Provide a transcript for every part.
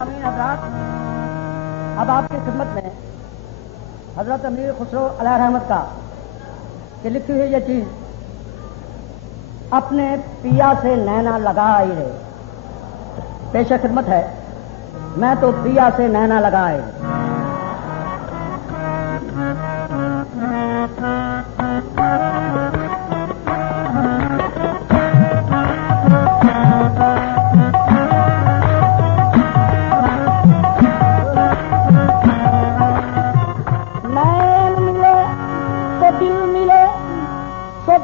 सामीन हजरात, अब आपकी खिदमत में हजरत अमीर खुसरो अलैहि रहमत का कि लिखी हुई ये चीज अपने पिया से नैना लगाए रे, पेश खिदमत है। मैं तो पिया से नैना लगाए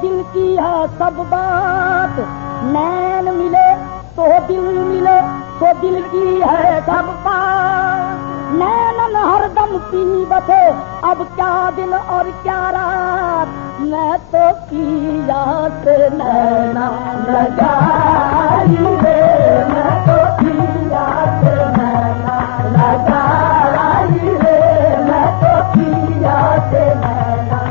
दिल की है सब बात, नैन मिले तो दिल मिले तो दिल की है सब बात। नैनन हरदम पी बसे अब क्या दिन और क्या रात, मैं तो पिया से नैना लगाई रे, मैं तो पिया से नैना लगाई रे, मैं तो पिया से नैना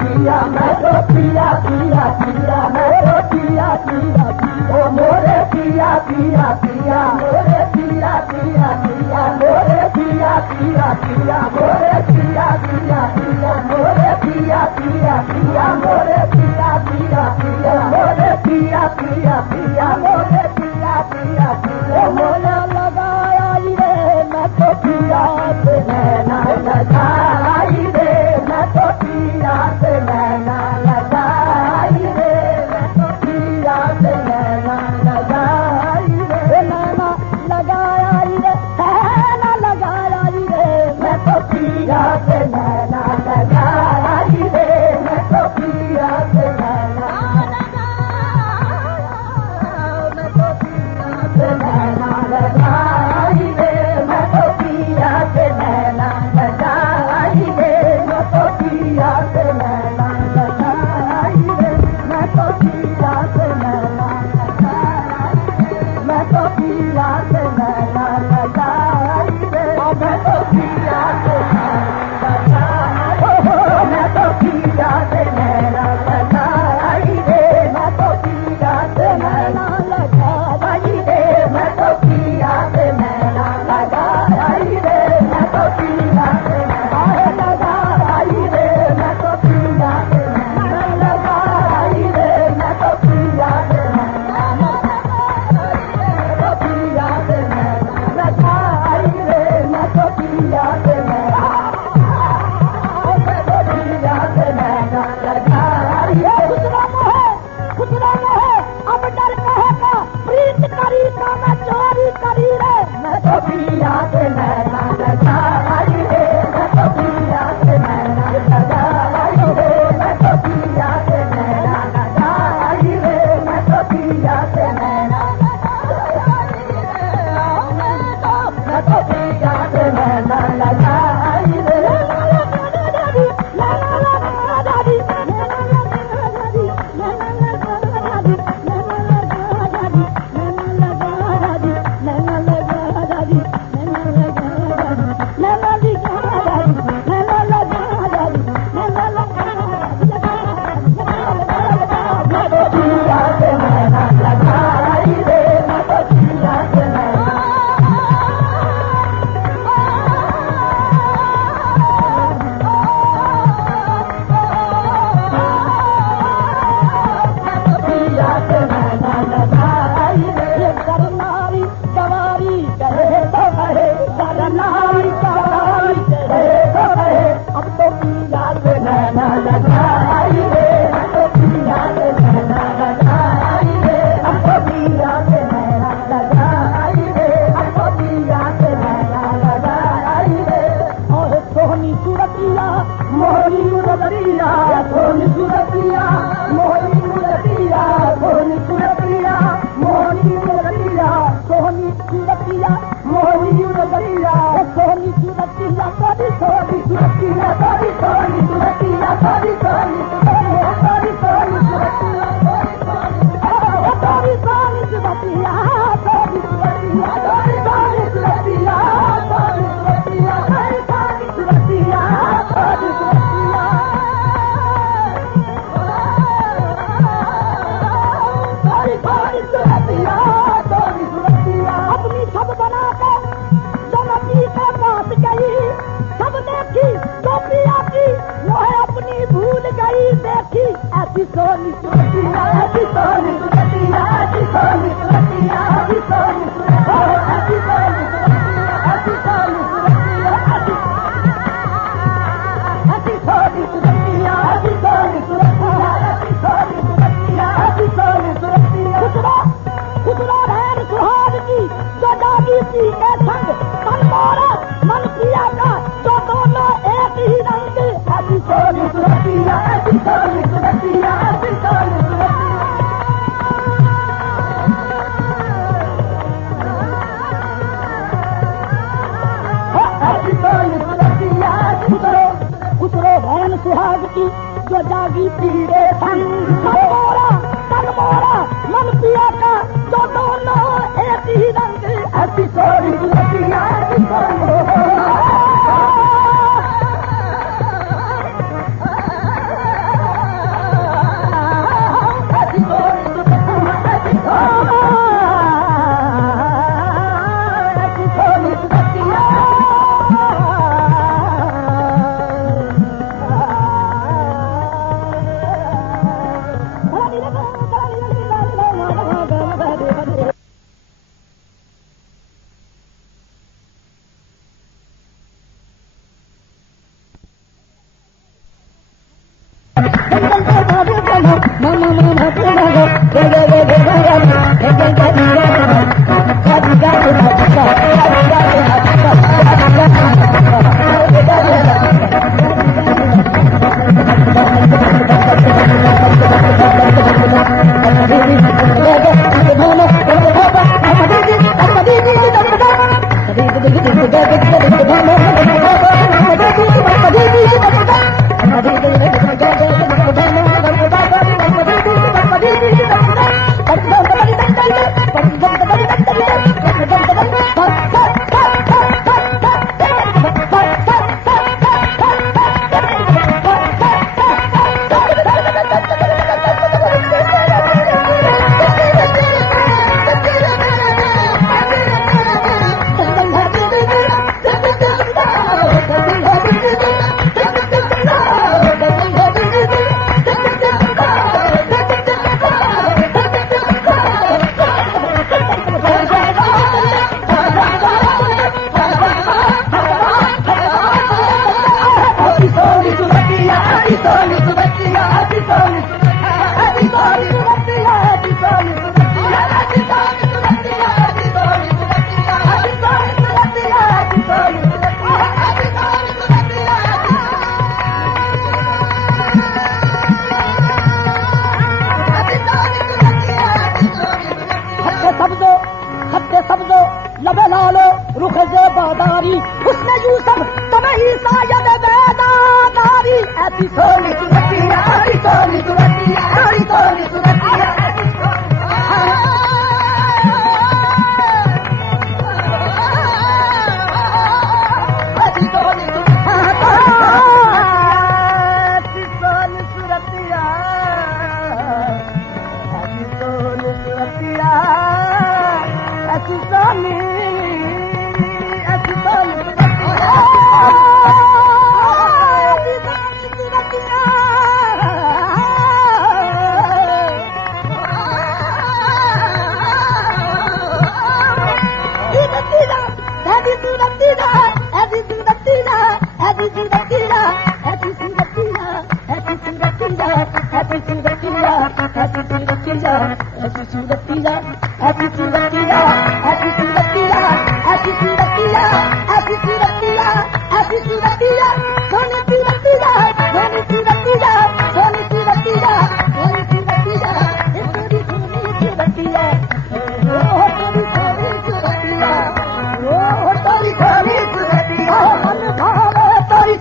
पिया मैं तो पिया पिया पिया मैं तो पिया पिया ओ मोरे पिया पिया पिया मोरे पिया पिया पिया मोरे पिया पिया पिया मोरे पिया पिया पिया मोरे पिया पिया पिया मोरे पिया पिया पिया मोरे पिया पिया पिया मोरे पिया पिया पिया मोला लगाया रे, मैं तो पिया से नैना लगाई रे, मैं तो पिया से नैना लगाई रे, मैं तो पिया से नैना लगाई रे, नैना लगाया रे, नैना लगाया रे, मैं तो पिया ऐसी सोनी सुरतिया ऐसी सोनी सुरतिया ऐसी सोनी सुरतिया ऐसी सोनी सुरतिया ऐसी सोनी सुरतिया ऐसी सोनी सुरतिया ऐसी सोनी सुरतिया ऐसी सोनी सुरतिया ऐसी सोनी सुरतिया खुदरा रहन सुहाग की जो जागी थी के संग मन मोरा मन प्रिया का जो दोनों एक ही रंग ऐसी सोनी सुरतिया ऐसी सोनी सुरतिया ऐसी सोनी सुरतिया ऐसी सोनी सुरतिया खुदरो रहन सुहाग की जो जागी थी के संग मन मोरा मन प्रिया का जो दोनों एक ही रंग ऐसी सोनी सुरतिया ऐसी सोनी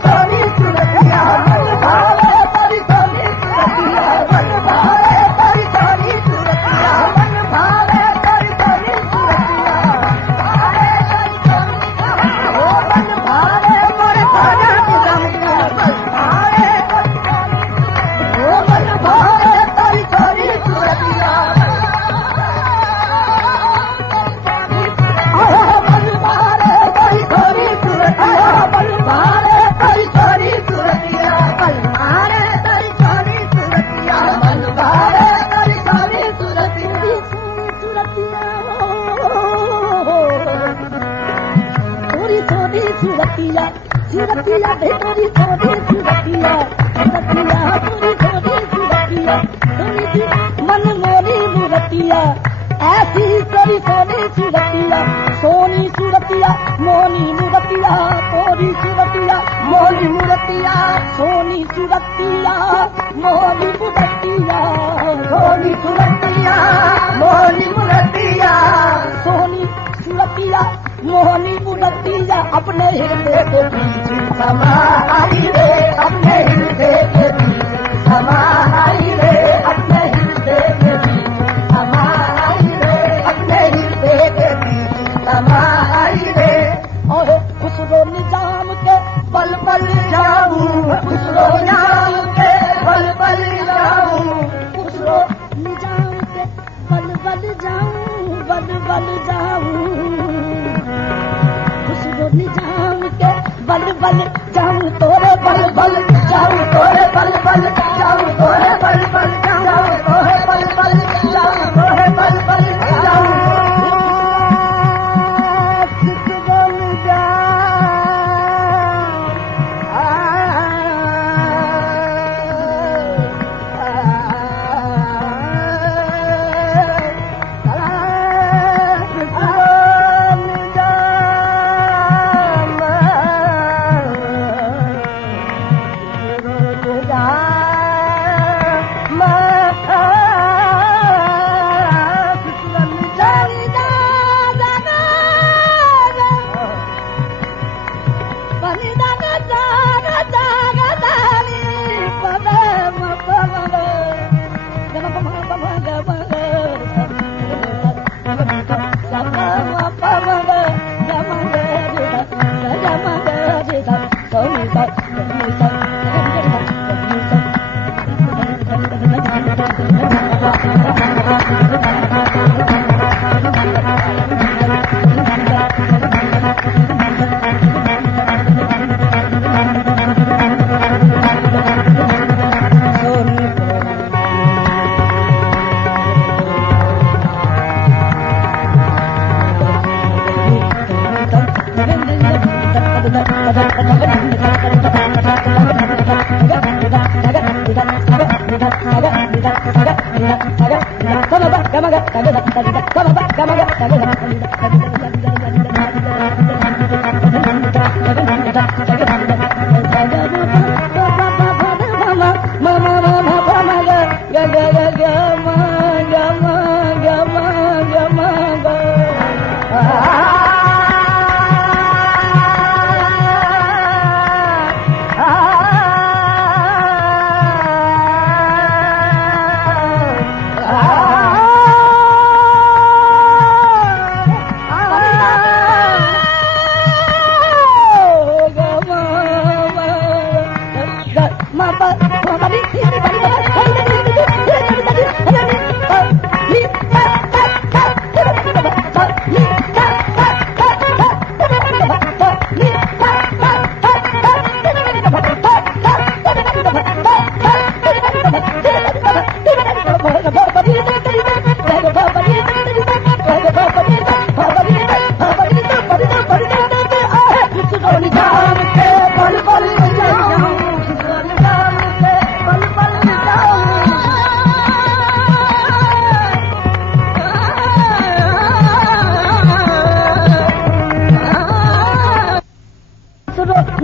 Sorry. पूरी सोनी सूरतिया सूरतिया पूरी सोनी सूरतिया सोनी सी मन मोनी मूरतिया ऐसी तेरी सोनी सूरतिया सोनी सूरतिया मोनी मूरतिया सोनी सूरतिया मोनी मूरतिया सोनी सूरतिया मोनी मूरतिया सोनी सूरतिया मोनी मूरतिया सोनी सूरतिया मोहनी मूरतिया अपने हृदय के बीच समाई रे अपने हृदय के बीच समाई रे अपने हृदय के बीच समाई रे अपने हृदय के बीच समाई रे और खुसरो निजाम के पल पल जाऊं खुसरो निजाम के पल पल जाऊं खुसरो निजाम के पल पल जाऊं पल पल जाऊं खुसरो निजाम के बल बल जाऊं तोरे बल बल जाऊं तोरे बल बल जाऊं तोरे बल बल जाऊं तोरे बल बल जाऊं तोरे बल बल जाऊं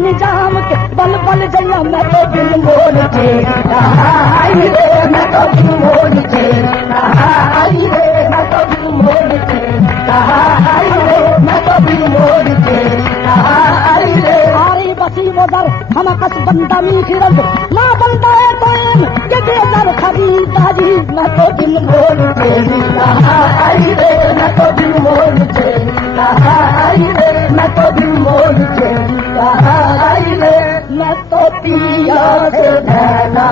निजाम के बल बल जया मैं तो दिल मोड़ के आई रे मैं तो दिल मोड़ के आई रे मैं तो दिल मोड़ के आई रे मैं तो दिल मोड़ के आई रे आरी बसी मोदर हम कस बंदा मी खिरल मां बंदा है तोम के बेदर खरीदारी मैं तो दिल मोड़ के आई रे मैं तो दिल मोड़ के आई रे मैं तो दिल मोड़ के आई रे मैं तो पिया से धना